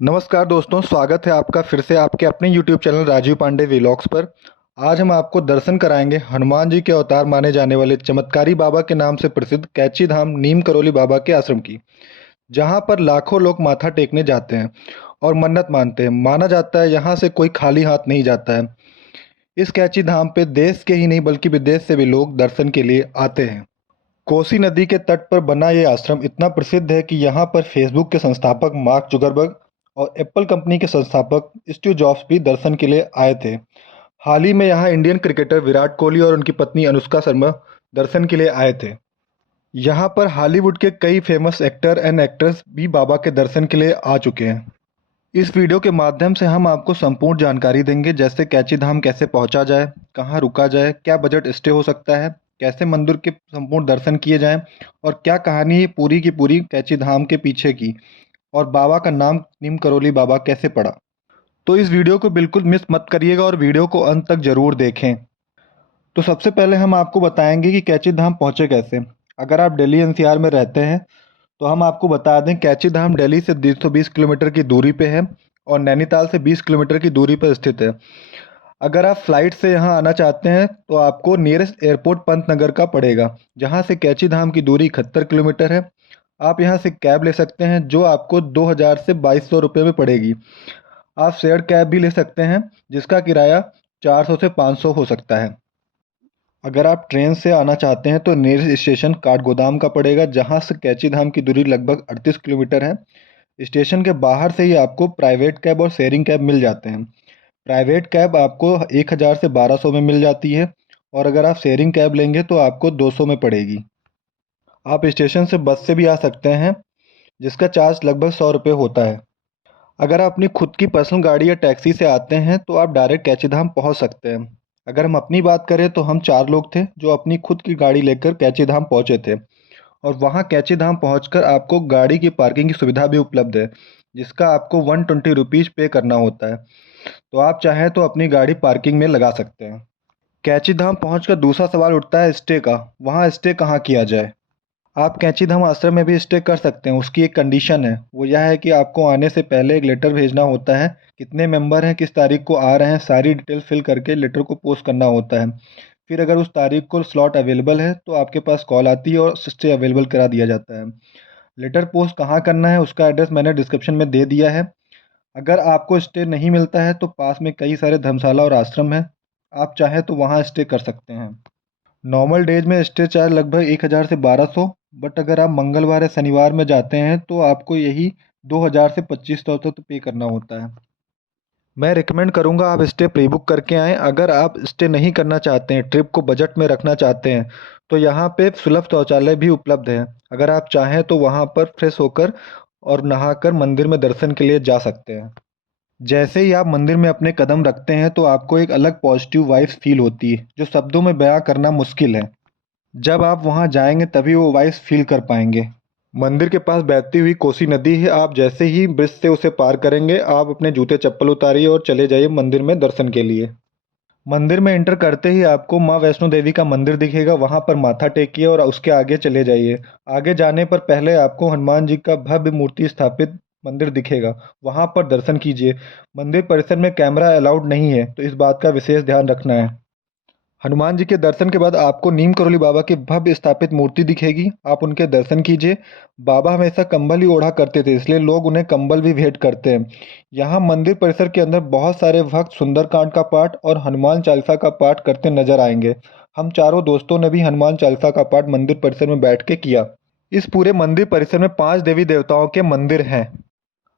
नमस्कार दोस्तों, स्वागत है आपका फिर से आपके अपने YouTube channel Rajeev Pandey vlogs पर। आज हम आपको दर्शन कराएंगे हनुमान जी के अवतार माने जाने वाले चमत्कारी बाबा के नाम से प्रसिद्ध कैची धाम नीम करोली बाबा के आश्रम की, जहां पर लाखों लोग माथा टेकने जाते हैं और मन्नत मानते हैं। माना जाता है यहाँ से कोई खाली हाथ नहीं जाता है। इस कैची धाम पे देश के ही नहीं बल्कि विदेश से भी लोग दर्शन के लिए आते हैं। कोसी नदी के तट पर बना ये आश्रम इतना प्रसिद्ध है कि यहाँ पर फेसबुक के संस्थापक मार्क जुकरबर्ग और एप्पल कंपनी के संस्थापक स्टीव जॉब्स भी दर्शन के लिए आए थे। हाल ही में यहाँ इंडियन क्रिकेटर विराट कोहली और उनकी पत्नी अनुष्का शर्मा दर्शन के लिए आए थे। यहाँ पर हॉलीवुड के कई फेमस एक्टर एंड एक्ट्रेस भी बाबा के दर्शन के लिए आ चुके हैं। इस वीडियो के माध्यम से हम आपको संपूर्ण जानकारी देंगे, जैसे कैची धाम कैसे पहुंचा जाए, कहां रुका जाए, क्या बजट स्टे हो सकता है, कैसे मंदिर के संपूर्ण दर्शन किए जाएं और क्या कहानी है पूरी की पूरी कैची धाम के पीछे की, और बाबा का नाम नीम करोली बाबा कैसे पड़ा। तो इस वीडियो को बिल्कुल मिस मत करिएगा और वीडियो को अंत तक जरूर देखें। तो सबसे पहले हम आपको बताएंगे कि कैची धाम पहुंचे कैसे। अगर आप दिल्ली एनसीआर में रहते हैं तो हम आपको बता दें, कैची धाम दिल्ली से 220 किलोमीटर की दूरी पे है और नैनीताल से 20 किलोमीटर की दूरी पर स्थित है। अगर आप फ्लाइट से यहाँ आना चाहते हैं तो आपको नियरेस्ट एयरपोर्ट पंतनगर का पड़ेगा, जहाँ से कैची धाम की दूरी 71 किलोमीटर है। आप यहाँ से कैब ले सकते हैं जो आपको 2000 से 2200 रुपये में पड़ेगी। आप शेयर्ड कैब भी ले सकते हैं जिसका किराया 400 से 500 हो सकता है। अगर आप ट्रेन से आना चाहते हैं तो नियरेस्ट स्टेशन काठगोदाम का पड़ेगा, जहाँ से कैची धाम की दूरी लगभग 38 किलोमीटर है। स्टेशन के बाहर से ही आपको प्राइवेट कैब और शेयरिंग कैब मिल जाते हैं। प्राइवेट कैब आपको 1000 से 1200 में मिल जाती है और अगर आप शेयरिंग कैब लेंगे तो आपको 200 में पड़ेगी। आप स्टेशन से बस से भी आ सकते हैं जिसका चार्ज लगभग 100 रुपये होता है। अगर आप अपनी खुद की पर्सनल गाड़ी या टैक्सी से आते हैं तो आप डायरेक्ट कैचीधाम पहुंच सकते हैं। अगर हम अपनी बात करें तो हम 4 लोग थे जो अपनी खुद की गाड़ी लेकर कैचीधाम पहुंचे थे और वहां कैचीधाम पहुंचकर आपको गाड़ी की पार्किंग की सुविधा भी उपलब्ध है, जिसका आपको 120 रुपीज़ पे करना होता है। तो आप चाहें तो अपनी गाड़ी पार्किंग में लगा सकते हैं। कैचीधाम पहुंचकर दूसरा सवाल उठता है स्टे का। वहां स्टे कहाँ किया जाए। आप कैंचीधाम आश्रम में भी स्टे कर सकते हैं। उसकी एक कंडीशन है, वो यह है कि आपको आने से पहले एक लेटर भेजना होता है। कितने मेंबर हैं, किस तारीख को आ रहे हैं, सारी डिटेल फिल करके लेटर को पोस्ट करना होता है। फिर अगर उस तारीख को स्लॉट अवेलेबल है तो आपके पास कॉल आती है और स्टे अवेलेबल करा दिया जाता है। लेटर पोस्ट कहाँ करना है उसका एड्रेस मैंने डिस्क्रिप्शन में दे दिया है। अगर आपको स्टे नहीं मिलता है तो पास में कई सारे धर्मशाला और आश्रम हैं, आप चाहें तो वहाँ स्टे कर सकते हैं। नॉर्मल डेज में स्टे चार्ज लगभग 1000 से 1200, बट अगर आप मंगलवार या शनिवार में जाते हैं तो आपको यही 2000 से 2500 तक पे करना होता है। मैं रिकमेंड करूंगा आप स्टे प्री बुक करके आएँ। अगर आप स्टे नहीं करना चाहते हैं, ट्रिप को बजट में रखना चाहते हैं, तो यहाँ पे सुलभ शौचालय भी उपलब्ध है। अगर आप चाहें तो वहाँ पर फ्रेश होकर और नहाकर मंदिर में दर्शन के लिए जा सकते हैं। जैसे ही आप मंदिर में अपने कदम रखते हैं तो आपको एक अलग पॉजिटिव वाइब्स फील होती है जो शब्दों में बयां करना मुश्किल है। जब आप वहां जाएंगे तभी वो वाइब्स फील कर पाएंगे। मंदिर के पास बहती हुई कोसी नदी है। आप जैसे ही ब्रिज से उसे पार करेंगे आप अपने जूते चप्पल उतारिए और चले जाइए मंदिर में दर्शन के लिए। मंदिर में एंटर करते ही आपको माँ वैष्णो देवी का मंदिर दिखेगा, वहां पर माथा टेकिए और उसके आगे चले जाइए। आगे जाने पर पहले आपको हनुमान जी का भव्य मूर्ति स्थापित मंदिर दिखेगा, वहां पर दर्शन कीजिए। मंदिर परिसर में कैमरा अलाउड नहीं है तो इस बात का विशेष ध्यान रखना है। हनुमान जी के दर्शन के बाद आपको नीम करोली बाबा की भव्य स्थापित मूर्ति दिखेगी, आप उनके दर्शन कीजिए। बाबा हमेशा कंबल ही ओढ़ा करते थे, इसलिए लोग उन्हें कंबल भी भेंट करते हैं। यहाँ मंदिर परिसर के अंदर बहुत सारे भक्त सुंदरकांड का पाठ और हनुमान चालीसा का पाठ करते नजर आएंगे। हम चारों दोस्तों ने भी हनुमान चालीसा का पाठ मंदिर परिसर में बैठ के किया। इस पूरे मंदिर परिसर में 5 देवी देवताओं के मंदिर हैं।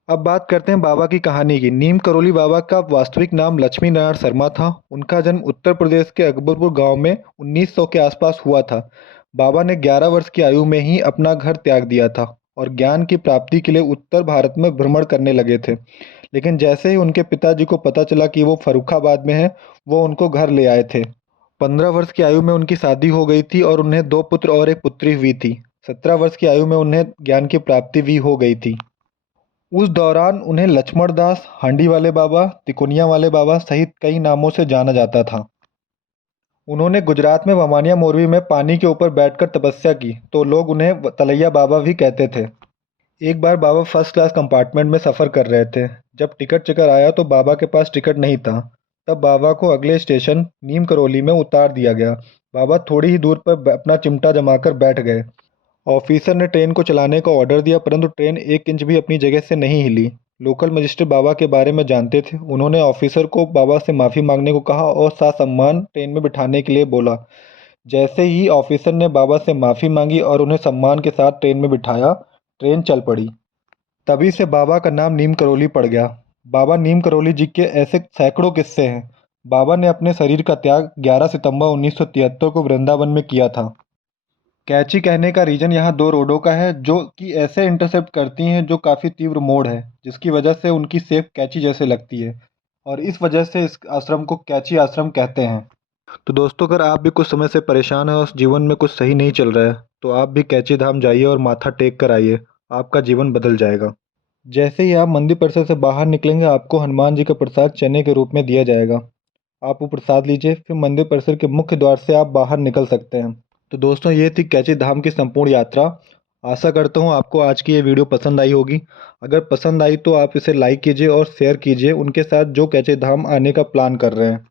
अब बात करते हैं बाबा की कहानी की। नीम करोली बाबा का वास्तविक नाम लक्ष्मी नारायण शर्मा था। उनका जन्म उत्तर प्रदेश के अकबरपुर गांव में 1900 के आसपास हुआ था। बाबा ने 11 वर्ष की आयु में ही अपना घर त्याग दिया था और ज्ञान की प्राप्ति के लिए उत्तर भारत में भ्रमण करने लगे थे। लेकिन जैसे ही उनके पिताजी को पता चला कि वो फर्रुखाबाद में है, वो उनको घर ले आए थे। 15 वर्ष की आयु में उनकी शादी हो गई थी और उन्हें 2 पुत्र और एक पुत्री हुई थी। 17 वर्ष की आयु में उन्हें ज्ञान की प्राप्ति भी हो गई थी। उस दौरान उन्हें लक्ष्मण दास, हांडी वाले बाबा, तिकोनिया वाले बाबा सहित कई नामों से जाना जाता था। उन्होंने गुजरात में वमानिया मोरवी में पानी के ऊपर बैठकर तपस्या की तो लोग उन्हें तलैया बाबा भी कहते थे। एक बार बाबा फर्स्ट क्लास कंपार्टमेंट में सफ़र कर रहे थे। जब टिकट चेकर आया तो बाबा के पास टिकट नहीं था। तब बाबा को अगले स्टेशन नीम करौली में उतार दिया गया। बाबा थोड़ी ही दूर पर अपना चिमटा जमाकर बैठ गए। ऑफिसर ने ट्रेन को चलाने का ऑर्डर दिया, परंतु ट्रेन एक इंच भी अपनी जगह से नहीं हिली। लोकल मजिस्ट्रेट बाबा के बारे में जानते थे। उन्होंने ऑफिसर को बाबा से माफ़ी मांगने को कहा और सासम्मान ट्रेन में बिठाने के लिए बोला। जैसे ही ऑफिसर ने बाबा से माफ़ी मांगी और उन्हें सम्मान के साथ ट्रेन में बिठाया, ट्रेन चल पड़ी। तभी से बाबा का नाम नीम करौली पड़ गया। बाबा नीम करौली जी के ऐसे सैकड़ों किस्से हैं। बाबा ने अपने शरीर का त्याग 11 सितंबर 1973 को वृंदावन में किया था। कैची कहने का रीजन यहाँ दो रोडों का है जो कि ऐसे इंटरसेप्ट करती हैं जो काफ़ी तीव्र मोड़ है, जिसकी वजह से उनकी शेप कैची जैसे लगती है और इस वजह से इस आश्रम को कैची आश्रम कहते हैं। तो दोस्तों, अगर आप भी कुछ समय से परेशान हैं और जीवन में कुछ सही नहीं चल रहा है, तो आप भी कैची धाम जाइए और माथा टेक कर आइए। आपका जीवन बदल जाएगा। जैसे ही आप मंदिर परिसर से बाहर निकलेंगे, आपको हनुमान जी का प्रसाद चने के रूप में दिया जाएगा। आप वो प्रसाद लीजिए, फिर मंदिर परिसर के मुख्य द्वार से आप बाहर निकल सकते हैं। तो दोस्तों, ये थी कैची धाम की संपूर्ण यात्रा। आशा करता हूँ आपको आज की ये वीडियो पसंद आई होगी। अगर पसंद आई तो आप इसे लाइक कीजिए और शेयर कीजिए उनके साथ जो कैची धाम आने का प्लान कर रहे हैं।